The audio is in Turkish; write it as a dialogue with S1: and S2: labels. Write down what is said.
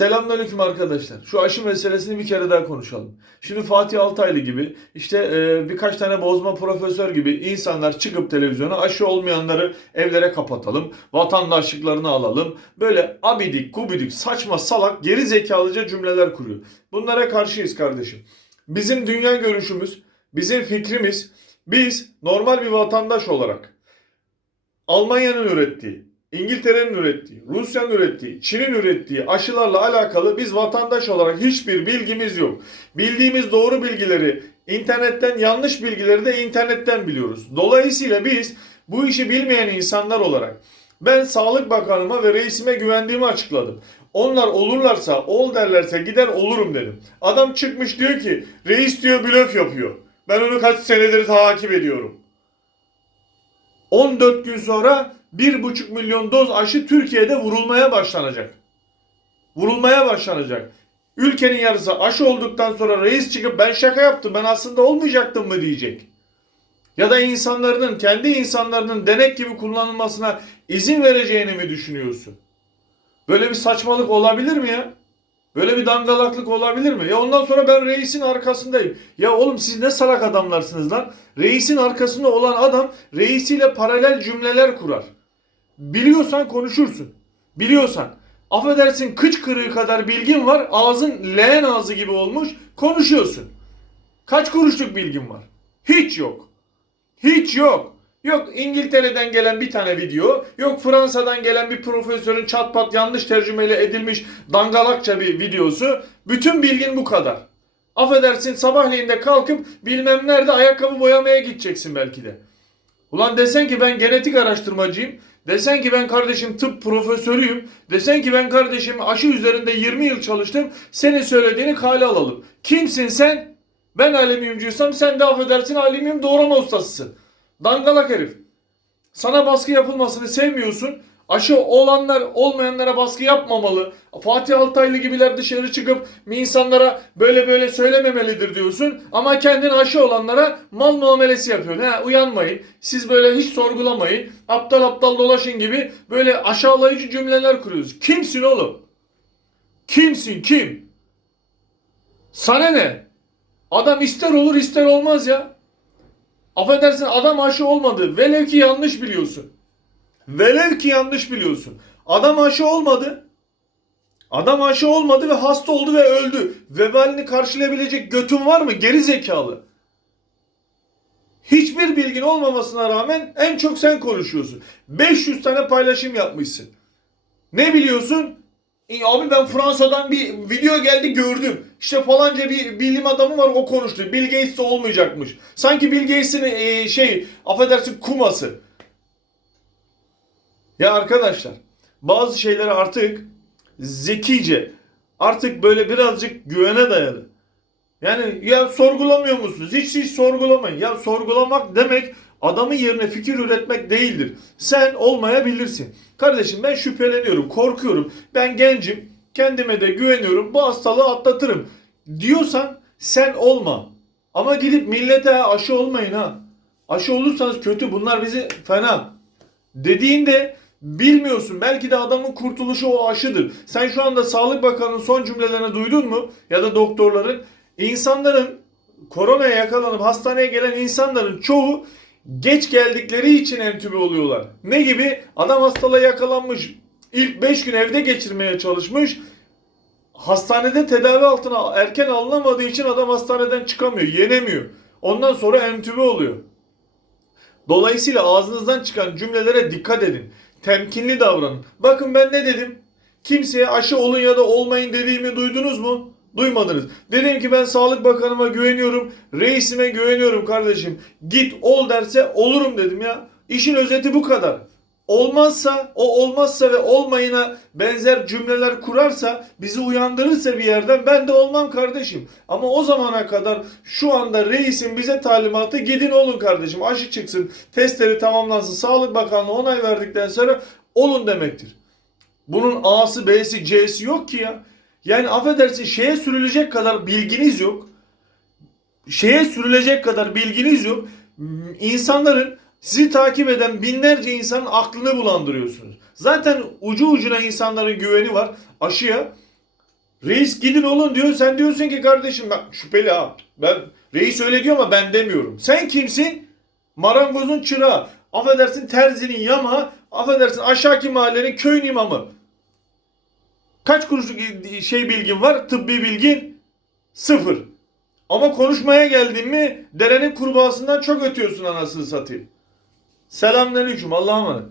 S1: Selamünaleyküm arkadaşlar. Şu aşı meselesini bir kere daha konuşalım. Şimdi Fatih Altaylı gibi işte e, birkaç tane bozma profesör gibi insanlar çıkıp televizyona aşı olmayanları evlere kapatalım. Vatandaşlıklarını alalım. Böyle abidik gubidik saçma salak geri zekalıca cümleler kuruyor. Bunlara karşıyız kardeşim. Bizim dünya görüşümüz, bizim fikrimiz biz normal bir vatandaş olarak Almanya'nın ürettiği, İngiltere'nin ürettiği, Rusya'nın ürettiği, Çin'in ürettiği aşılarla alakalı biz vatandaş olarak hiçbir bilgimiz yok. Bildiğimiz doğru bilgileri internetten, yanlış bilgileri de internetten biliyoruz. Dolayısıyla biz bu işi bilmeyen insanlar olarak ben Sağlık Bakanıma ve reisime güvendiğimi açıkladım. Onlar olurlarsa, ol derlerse gider olurum dedim. Adam çıkmış diyor ki reis diyor blöf yapıyor. Ben onu kaç senedir takip ediyorum. 14 gün sonra 1,5 milyon doz aşı Türkiye'de vurulmaya başlanacak. Vurulmaya başlanacak. Ülkenin yarısı aşı olduktan sonra reis çıkıp ben şaka yaptım ben aslında olmayacaktım mı diyecek. Ya da insanların kendi insanların denek gibi kullanılmasına izin vereceğini mi düşünüyorsun? Böyle bir saçmalık olabilir mi ya? Böyle bir dangalaklık olabilir mi? Ya ondan sonra ben reisin arkasındayım. Ya oğlum siz ne salak adamlarsınız lan? Reisin arkasında olan adam reisiyle paralel cümleler kurar. Biliyorsan konuşursun. Biliyorsan. Affedersin kıç kırığı kadar bilgin var. Ağzın leğen ağzı gibi olmuş. Konuşuyorsun. Kaç kuruşluk bilgin var? Hiç yok. Hiç yok. Yok İngiltere'den gelen bir tane video, yok Fransa'dan gelen bir profesörün çatpat yanlış tercümeyle edilmiş dangalakça bir videosu. Bütün bilgin bu kadar. Affedersin sabahleyin de kalkıp bilmem nerede ayakkabı boyamaya gideceksin belki de. Ulan desen ki ben genetik araştırmacıyım, desen ki ben kardeşim tıp profesörüyüm, desen ki ben kardeşim aşı üzerinde 20 yıl çalıştım, senin söylediğini kale alalım. Kimsin sen? Ben alüminyumcuysam sen de affedersin alüminyum doğrama ustasısın. Dangalak herif. Sana baskı yapılmasını sevmiyorsun. Aşı olanlar olmayanlara baskı yapmamalı. Fatih Altaylı gibiler dışarı çıkıp insanlara böyle böyle söylememelidir diyorsun. Ama kendin aşı olanlara mal muamelesi yapıyorsun. Ha, uyanmayın. Siz böyle hiç sorgulamayın. Aptal aptal dolaşın gibi böyle aşağılayıcı cümleler kuruyoruz. Kimsin oğlum? Kimsin kim? Sana ne? Adam ister olur ister olmaz ya. Affedersin adam aşı olmadı. Velev ki yanlış biliyorsun. Velev ki yanlış biliyorsun. Adam aşı olmadı. Adam aşı olmadı ve hasta oldu ve öldü. Vebalini karşılayabilecek götün var mı? Geri zekalı. Hiçbir bilgin olmamasına rağmen en çok sen konuşuyorsun. 500 tane paylaşım yapmışsın. Ne biliyorsun? E, abi ben Fransa'dan bir video geldi gördüm. İşte falanca bir bilim adamı var o konuştu. Bill Gates olmayacakmış. Sanki Bill Gates'in e, şey affedersin kuması. Ya arkadaşlar bazı şeyleri artık zekice artık böyle birazcık güvene dayalı. Yani ya sorgulamıyor musunuz? Hiç hiç sorgulamayın. Ya sorgulamak demek adamın yerine fikir üretmek değildir. Sen olmayabilirsin. Kardeşim ben şüpheleniyorum, korkuyorum. Ben gencim, kendime de güveniyorum. Bu hastalığı atlatırım diyorsan sen olma. Ama gidip millete aşı olmayın ha. Aşı olursanız kötü bunlar bizi fena. Dediğinde bilmiyorsun. Belki de adamın kurtuluşu o aşıdır. Sen şu anda Sağlık Bakanı'nın son cümlelerini duydun mu? Ya da doktorların. İnsanların koronaya yakalanıp hastaneye gelen insanların çoğu geç geldikleri için entübe oluyorlar. Ne gibi? Adam hastalığa yakalanmış. İlk 5 gün evde geçirmeye çalışmış. Hastanede tedavi altına erken alınamadığı için adam hastaneden çıkamıyor, yenemiyor. Ondan sonra entübe oluyor. Dolayısıyla ağzınızdan çıkan cümlelere dikkat edin. Temkinli davranın. Bakın ben ne dedim? Kimseye aşı olun ya da olmayın dediğimi duydunuz mu? Duymadınız. Dedim ki ben Sağlık Bakanıma güveniyorum. Reisime güveniyorum kardeşim. Git ol derse olurum dedim ya. İşin özeti bu kadar. Olmazsa, o olmazsa ve olmayına benzer cümleler kurarsa, bizi uyandırırsa bir yerden ben de olmam kardeşim. Ama o zamana kadar şu anda reisin bize talimatı gidin olun kardeşim. Aşı çıksın, testleri tamamlansın. Sağlık Bakanlığı onay verdikten sonra olun demektir. Bunun A'sı, B'si, C'si yok ki ya. Yani affedersin şeye sürülecek kadar bilginiz yok. Şeye sürülecek kadar bilginiz yok. İnsanların sizi takip eden binlerce insanın aklını bulandırıyorsunuz. Zaten ucu ucuna insanların güveni var aşıya. Reis gidin olun diyor. Sen diyorsun ki kardeşim bak şüpheli ha. Ben reis öyle diyor ama ben demiyorum. Sen kimsin? Marangozun çırağı. Affedersin terzinin yama. Affedersin aşağıki mahallenin köyün imamı. Kaç kuruşluk şey bilgin var? Tıbbi bilgin? Sıfır. Ama konuşmaya geldin mi derenin kurbağasından çok ötüyorsun anasını satayım. Selamünaleyküm Allah'a emanet.